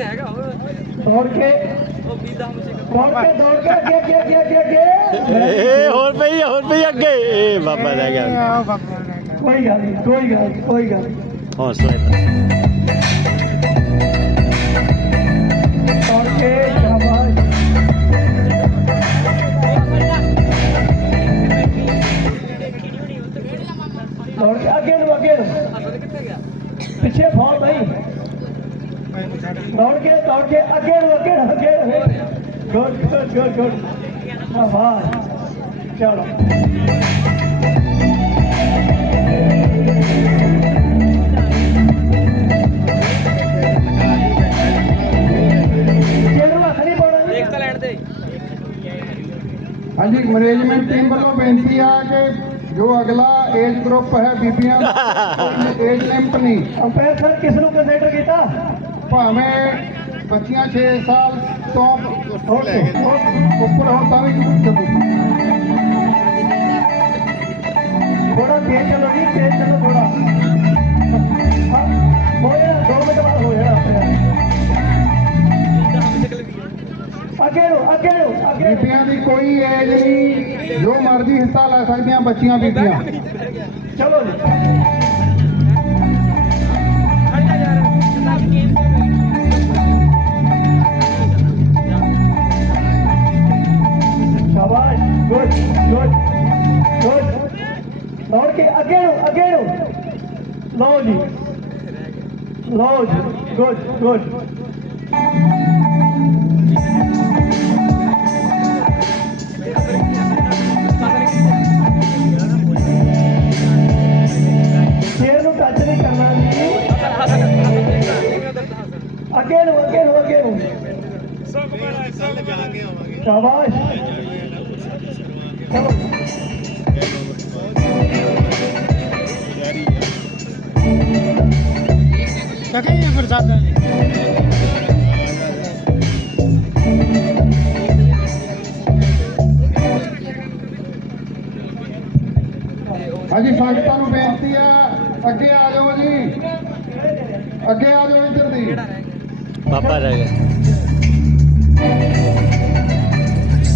दौड़ के दौड़ के दौड़ के अगे अगे अगे अगे अगे ए और पे ही और पे ही अगे ए बाबा रह गया कोई गल नहीं कोई गल नहीं कोई गल नहीं हौसला दौड़ के ਦੌੜ ਕੇ ਅੱਗੇ ਨੂੰ ਅੱਗੇ ਨੂੰ ਅਸਲ ਕਿੱਥੇ ਗਿਆ ਪਿੱਛੇ ਫੌਲ ਨਹੀਂ ਦੌੜ ਕੇ ਦੌੜ ਕੇ ਅੱਗੇ ਨੂੰ ਅੱਗੇ ਨੂੰ ਅੱਗੇ ਨੂੰ ਗੁੱਡ ਗੁੱਡ ਗੁੱਡ ਗੁੱਡ ਸ਼ਾਬਾਸ਼ ਚਲੋ ਜਿਹਨੂੰ ਹੱਥ ਨਹੀਂ ਪਾਉਣਾ ਜੀ। ਦੇਖ ਤਾਂ ਲੈਣ ਦੇ ਹਾਂਜੀ ਮੈਨੇਜਮੈਂਟ ਟੀਮ ਵੱਲੋਂ ਬੇਨਤੀ ਆ ਕਿ ਜੋ ਅਗਲਾ ਏਜ ਗਰੁੱਪ ਹੈ ਬੀਬੀਆਂ ਏਜ ਲਿਮਟ ਨਹੀਂ ਅੰਪਾਇਰ ਸਰ ਕਿਸ ਨੂੰ ਕੰਸੀਡਰ ਕੀਤਾ ਭਾਵੇਂ ਬੱਚੀਆਂ 6 ਸਾਲ ਤੋਂ ਓਕੇ ਉੱਪਰ ਹੋਣ ਤਾਂ ਵੀ ਚੱਲੂ ਥੋੜਾ ਤੇਜ਼ ਚਲੋ ਜੀ ਤੇਜ਼ ਚਲੋ ਥੋੜਾ ਹਾਂ, ਹੋ ਜਾਣਾ 2 ਮਿੰਟ ਬਾਅਦ ਹੋ ਜਾਣਾ ਆਪਣੇ ਆਪ। ਅੱਗੇ ਨੂੰ ਅੱਗੇ ਨੂੰ ਅੱਗੇ कोई एज नहीं जो मर्ज़ी हिस्सा ला सकती बच्चिया बीबिया चलो गुड अगे लो जी। ਸ਼ਾਬਾਸ਼। ਚਲੋ। ਹਾਂਜੀ ਸੰਗਤਾਂ ਨੂੰ ਬੇਨਤੀ ਆ ਅੱਗੇ ਆ ਜਾਓ ਜੀ। ਅੱਗੇ ਆ ਜਾਓ ਇੱਧਰ ਦੀ। ਬਾਬਾ ਰਹਿ ਗਿਆ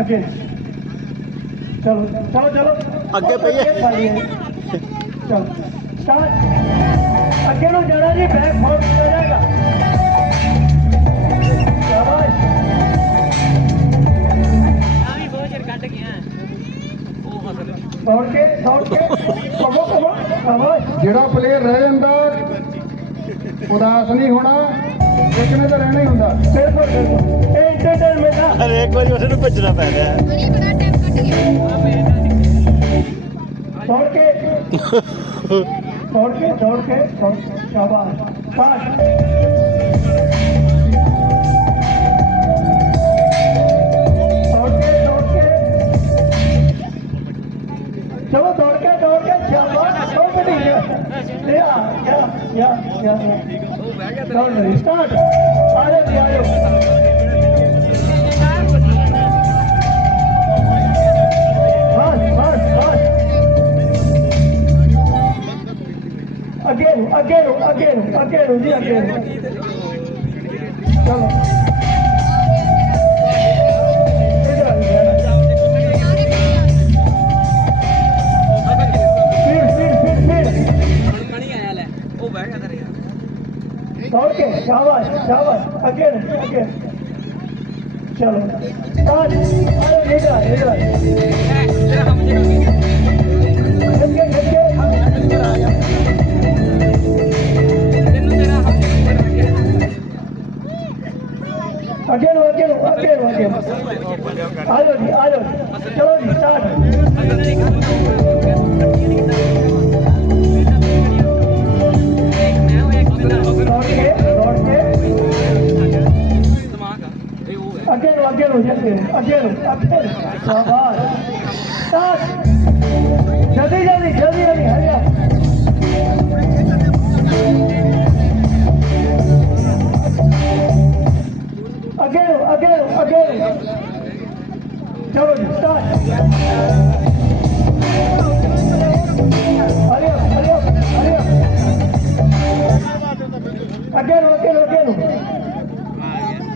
ਅੱਗੇ। ਚਲੋ ਚਲੋ ਚਲੋ। ਅੱਗੇ ਪਈਏ। ਚਲੋ। ਸਟਾਰਟ ਅੱਗੇ ਨੂੰ ਜਾਣਾ ਜੀ ਬੈਕ ਫੋਰਡ ਹੋ ਜਾਏਗਾ। ਸ਼ਾਬਾਸ਼। ਆ ਵੀ ਬਹੁਤ ਚਿਰ ਕੱਢ ਗਿਆ ਉਹ ਹਸਲ ਦੌੜ ਕੇ ਦੌੜ ਕੇ। ਭਗੋ ਭਗੋ ਸ਼ਾਬਾਸ਼। ਜਿਹੜਾ ਪਲੇਅਰ ਰਹਿ ਜਾਂਦਾ ਉਦਾਸ ਨਹੀਂ ਹੋਣਾ। ਦੇਖਣਾ ਤਾਂ ਰਹਿਣਾ ਹੀ ਹੁੰਦਾ? ਸਿਰਫ ਇਹ ਐਂਟਰਟੇਨਮੈਂਟ ਆ। ਹਰੇਕ ਵਾਰੀ ਉਸ ਨੂੰ ਭੱਜਣਾ ਪੈ ਰਿਹਾ ਹੈ ਬੜੀ ਬੜਾ ਟਾਈਮ ਕੱਟ ਗਿਆ। ਦੌੜ ਕੇ। ਦੌੜ ਕੇ ਦੌੜ ਕੇ ਦੌੜ ਕੇ, ਸ਼ਾਬਾਸ਼। ਪਾਸ ਦੌੜ ਕੇ ਦੌੜ ਕੇ। ਚਲੋ ਦੌੜ ਕੇ ਦੌੜ ਕੇ। ਸ਼ਾਬਾਸ਼। ਬਹੁਤ ਵਧੀਆ ਯਾ ਯਾ ਯਾ ਯਾ ਉਹ ਬਹਿ ਗਿਆ ਸਟਾਰਟ चलो शाबाश शाबाश अकेड़ अकेड़ चलो आज अरे इधर इधर Again, again, again, again. Shabash. Start. Jaldi, jaldi, jaldi, jaldi. Hurry up. Again, again, again. Chalo, start. Hurry up, hurry up, hurry up. Again, again, again.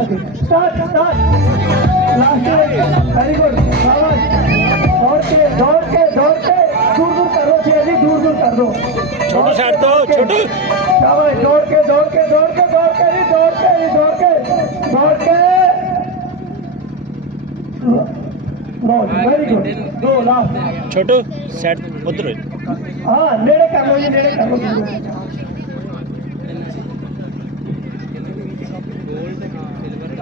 छोटो స్టార్ట్ స్టార్ట్ లాస్ట్ వెరీ दूर दूर जी दूर दूर कर दो छोटू साइड दो तो, छोटू शाबाश दौड़ के दौड़ के दौड़ के दौड़ के दौड़ के दौड़ के दौड़ के वेरी गुड दो लास्ट छोटू साइड उधर हाँ। नेड़े कर लो नेड़े कर लो।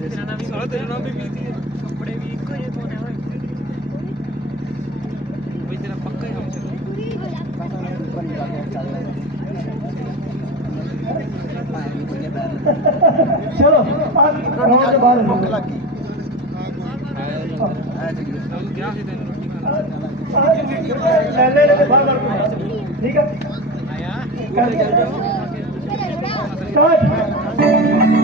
ਤੇਰਾ ਨਾਮ ਵੀ ਸਾਲਾ ਤੇਰਾ ਨਾਮ ਵੀ ਬੀਤੀ ਹੈ ਕੱਪੜੇ ਵੀ ਇੱਕੋ ਜਿਹੇ ਪਾਉਣੇ ਹੋਏ ਬਈ ਤੇਰਾ ਪੱਕਾ ਹੀ ਕੰਮ ਚਲੋ ਆ ਰੌਣ ਦੇ ਬਾਹਰ ਤੂੰ ਕਿਹਾ ਸੀ ਤੈਨੂੰ ਰੋਟੀ ਖਾਣਾ ਲੈ ਲੈ ਲੈ ਬਾਹਰ ਬਾਹਰ ਠੀਕ ਹੈ ਸਟਾਰਟ